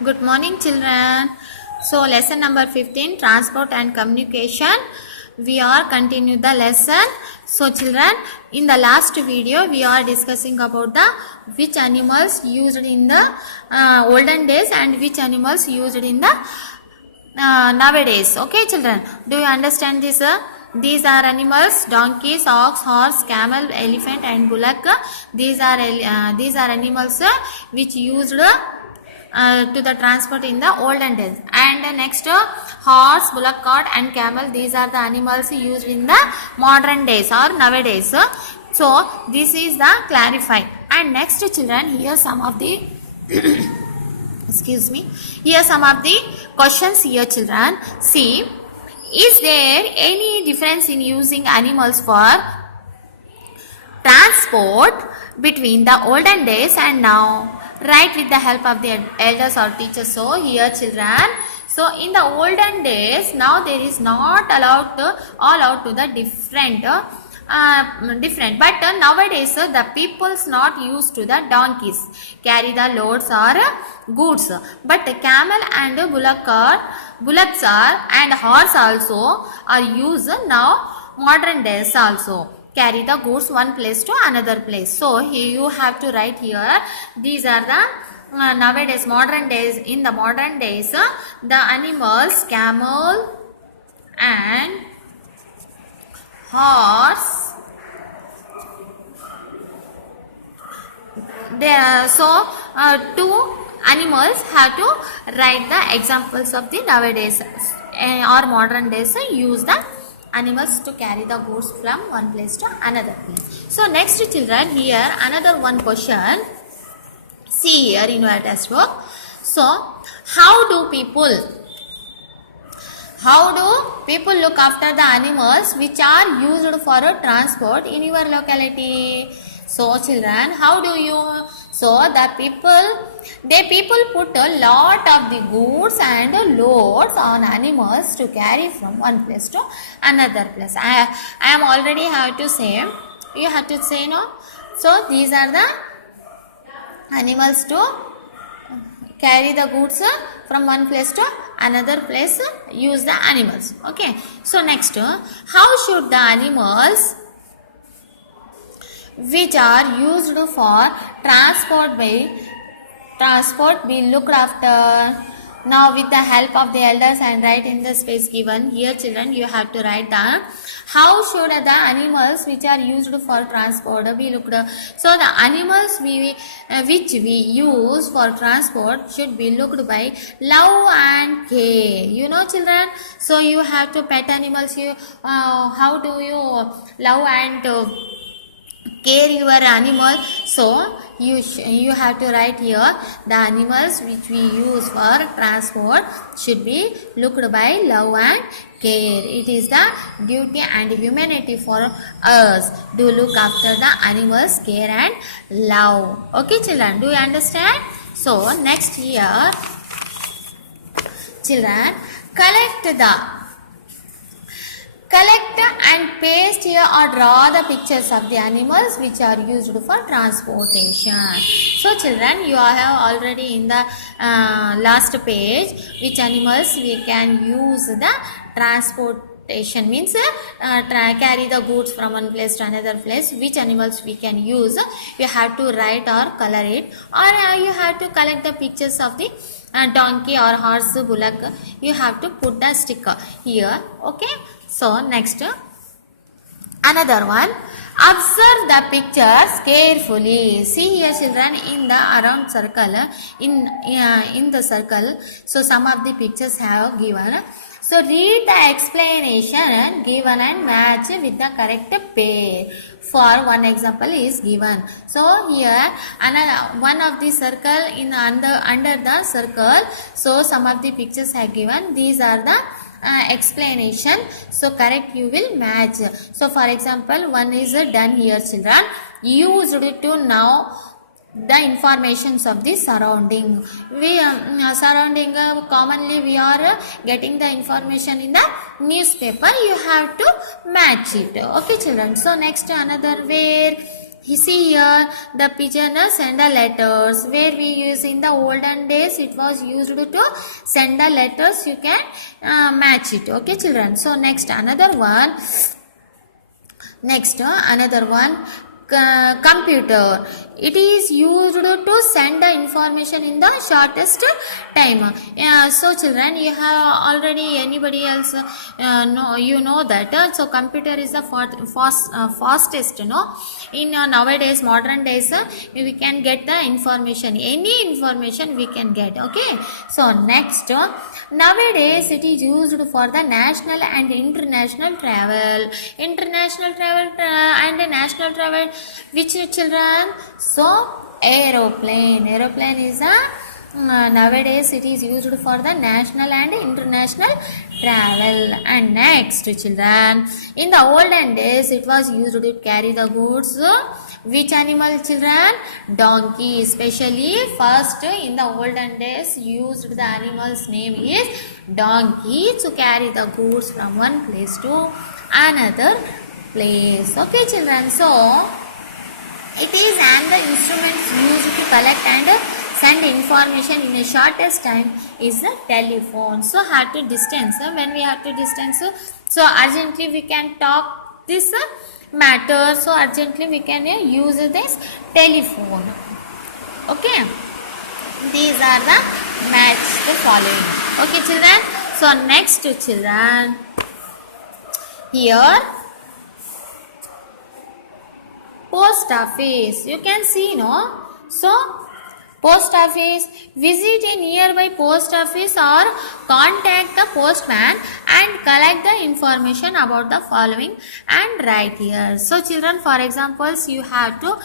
Good morning, children. So, lesson number 15, transport and communication. We are continue the lesson. So, children, in the last video, we are discussing about the which animals used in the olden days and which animals used in the nowadays. Okay, children, do you understand this? These are animals: donkeys, ox, horse, camel, elephant, and bullock. These are animals which used to the transport in the olden days. And next, horse, bullock cart, and camel. These are the animals used in the modern days or nowadays. So this is the clarify. And next, children, here some of the excuse me. Here some of the questions here, children. See, is there any difference in using animals for transport between the olden days and now? Write with the help of the elders or teachers. So here, children, so in the olden days, now there is not allowed to all out to the different but nowadays the people's not used to the donkeys carry the loads or goods, but camel and bullocks are and horse also are used now modern days also carry the goods one place to another place. So here you have to write here, these are the nowadays modern days. In the modern days, the animals camel and horse, two animals have to write the examples of the nowadays or modern days use the animals to carry the goods from one place to another place. So next, children, here another one question. See here in your test book. So how do people look after the animals which are used for transport in your locality? So children, how do you? So the people put a lot of the goods and loads on animals to carry from one place to another place. I am already have to say. You have to say no. So these are the animals to carry the goods from one place to another place. Use the animals. Okay. So next, how should the animals which are used for transport be looked after? Now with the help of the elders and write in the space given. Here, children, you have to write down how should the animals which are used for transport be looked after. So the animals which we use for transport should be looked by love and care. You know, children. So you have to pet animals. How do you love and care your animal? So you have to write here, the animals which we use for transport should be looked by love and care. It is the duty and humanity for us to look after the animals, care and love. Okay, children, do you understand? So next here, children, collect and paste here or draw the pictures of the animals which are used for transportation. So children, you have already in the last page which animals we can use the transportation, means carry the goods from one place to another place. Which animals we can use, you have to write or color it, or you have to collect the pictures of the donkey or horse, bullock. You have to put the sticker here. Okay. So next, another one. Observe the pictures carefully. See here, children, in the around circle, in the circle. So some of the pictures have given. So read the explanation given and match with the correct pair. For one example is given. So here another one of the circle in under the circle. So some of the pictures have given. These are the explanation. So correct you will match. So for example, one is done here, children. Used to know the informations of the surrounding. We surrounding commonly we are getting the information in the newspaper. You have to match it. Okay, children. So next, another where You see here the pigeon send the letters, where we use in the olden days it was used to send the letters. You can match it. Okay children. So next another one. Computer. It is used to send the information in the shortest time. So children, you have already anybody else know that. So computer is the fastest. In nowadays modern days, we can get the information. Any information we can get. Okay. So next, nowadays it is used for the national and international travel. International travel and national travel. Which children? So aeroplane. Aeroplane is a nowadays it is used for the national and international travel. And next children, in the olden days it was used to carry the goods. Which animal children? Donkey. Especially first in the olden days used the animal's name is donkey to carry the goods from one place to another place. Okay children, so it is and the instruments used to collect and send information in the shortest time is the telephone. So have to distance. When we have to distance, so urgently we can talk this matter. So urgently we can use this telephone. Okay. These are the match the following. Okay children. So next children, here post office. You can see, no? So post office, visit a nearby post office or contact the postman and collect the information about the following and write here. So children, for examples, you have to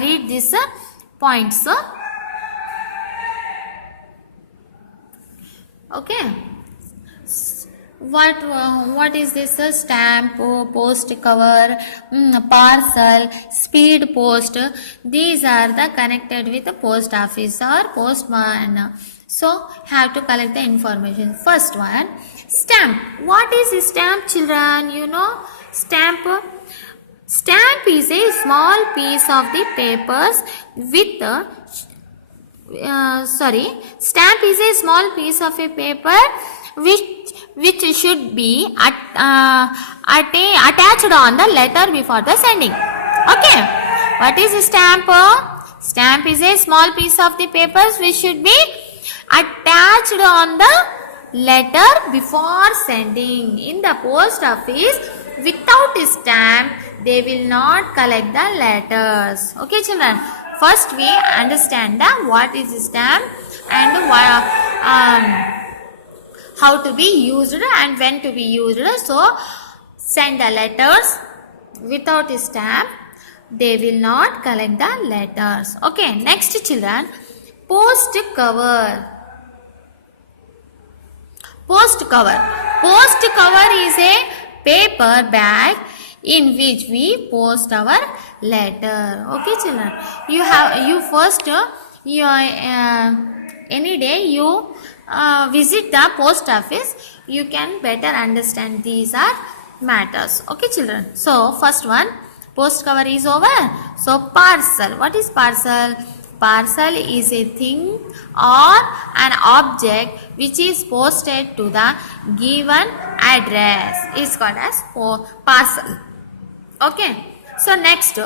read this points. Okay. What is this? Stamp, post cover, parcel, speed post. These are the connected with the post office or postman. So have to collect the information. First one, stamp. What is stamp children? You know stamp. Stamp is a small piece of the papers with stamp is a small piece of a paper which should be attached on the letter before the sending. Okay. What is a stamp? Stamp is a small piece of the papers which should be attached on the letter before sending. In the post office, without a stamp, they will not collect the letters. Okay children. First we understand what is a stamp and how to be used and when to be used. So send the letters without a stamp, they will not collect the letters. Okay, next children, post cover. Post cover. Post cover is a paper bag in which we post our letter. Okay children, any day you visit the post office, you can better understand these are matters. Okay children, so first one, post cover is over. So parcel. What is parcel? Parcel is a thing or an object which is posted to the given address. It's called as parcel. Okay. So next,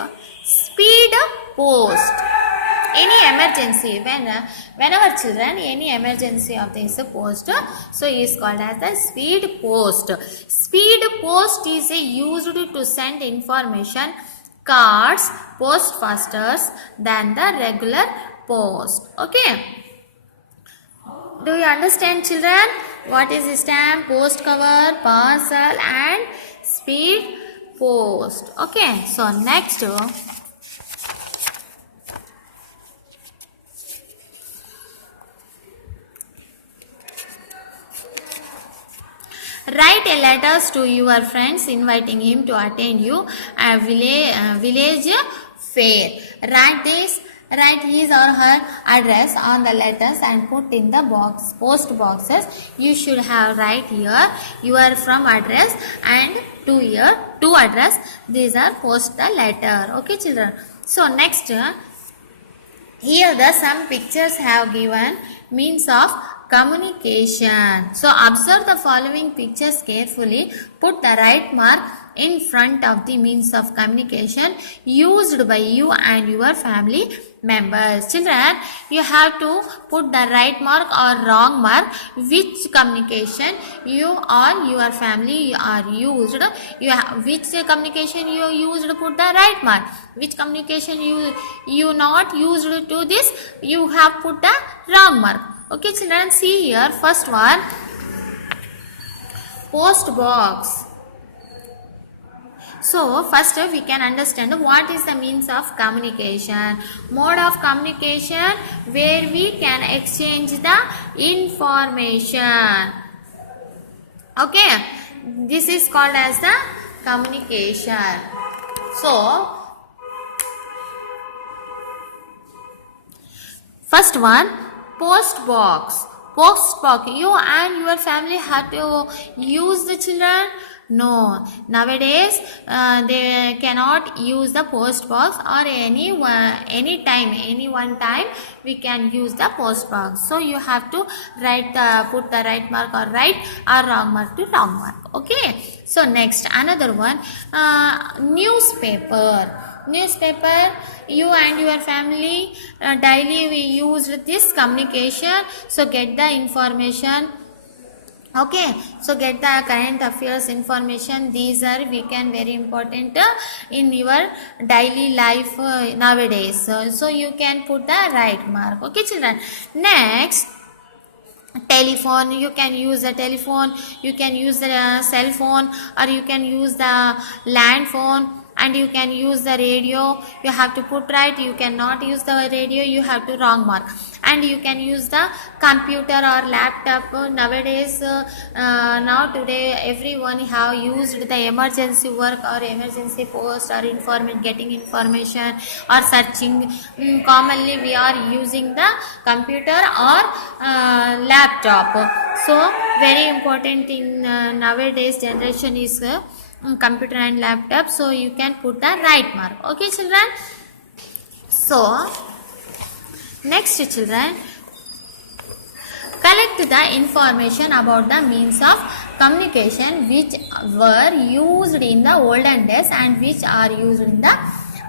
speed post. Any emergency, whenever children, any emergency of this post, so it is called as the speed post. Speed post is used to send information, cards, post faster than the regular post. Okay. Do you understand children? What is stamp, post cover, parcel and speed post? Okay. So next, write a letter to your friends inviting him to attend you a village fair. Write his or her address on the letters and put in the post boxes. You should have write here your from address and to address. These are post the letter. Okay children. So next, here the some pictures have given means of communication. So observe the following pictures carefully. Put the right mark in front of the means of communication used by you and your family members. Children, you have to put the right mark or wrong mark which communication you or your family are used. Which communication you used, put the right mark. Which communication you not used to this, you have put the wrong mark. Okay children, see here, first one, post box. So first we can understand what is the means of communication. Mode of communication where we can exchange the information. Okay, this is called as the communication. So first one, post box. Post box. You and your family have to use the children. No, nowadays they cannot use the post box, or any one time we can use the post box. So you have to put the right mark or right or wrong mark to wrong mark. Okay. So next, another one, newspaper. Newspaper, you and your family daily we use this communication. So get the information. Okay, so get the current affairs information. These are weekend very important in your daily life nowadays. So you can put the right mark. Okay children. Next, telephone. You can use the telephone, you can use the cell phone, or you can use the land phone, and you can use the radio. You have to put right. You cannot use the radio, you have to wrong mark. And you can use the computer or laptop. Nowadays now today everyone have used the emergency work or emergency post or getting information or searching. Commonly we are using the computer or laptop. So very important in nowadays generation is computer and laptop. So you can put the right mark. Okay children. So next children, collect the information about the means of communication which were used in the olden days and which are used in the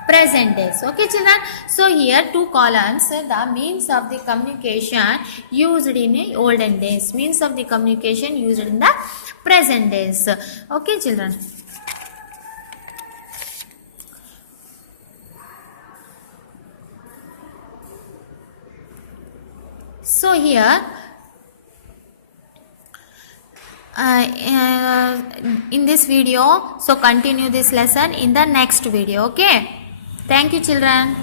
present days. Okay children. So here two columns, the means of the communication used in the olden days, means of the communication used in the present days. Okay children. So here in this video, so continue this lesson in the next video. Okay, thank you children.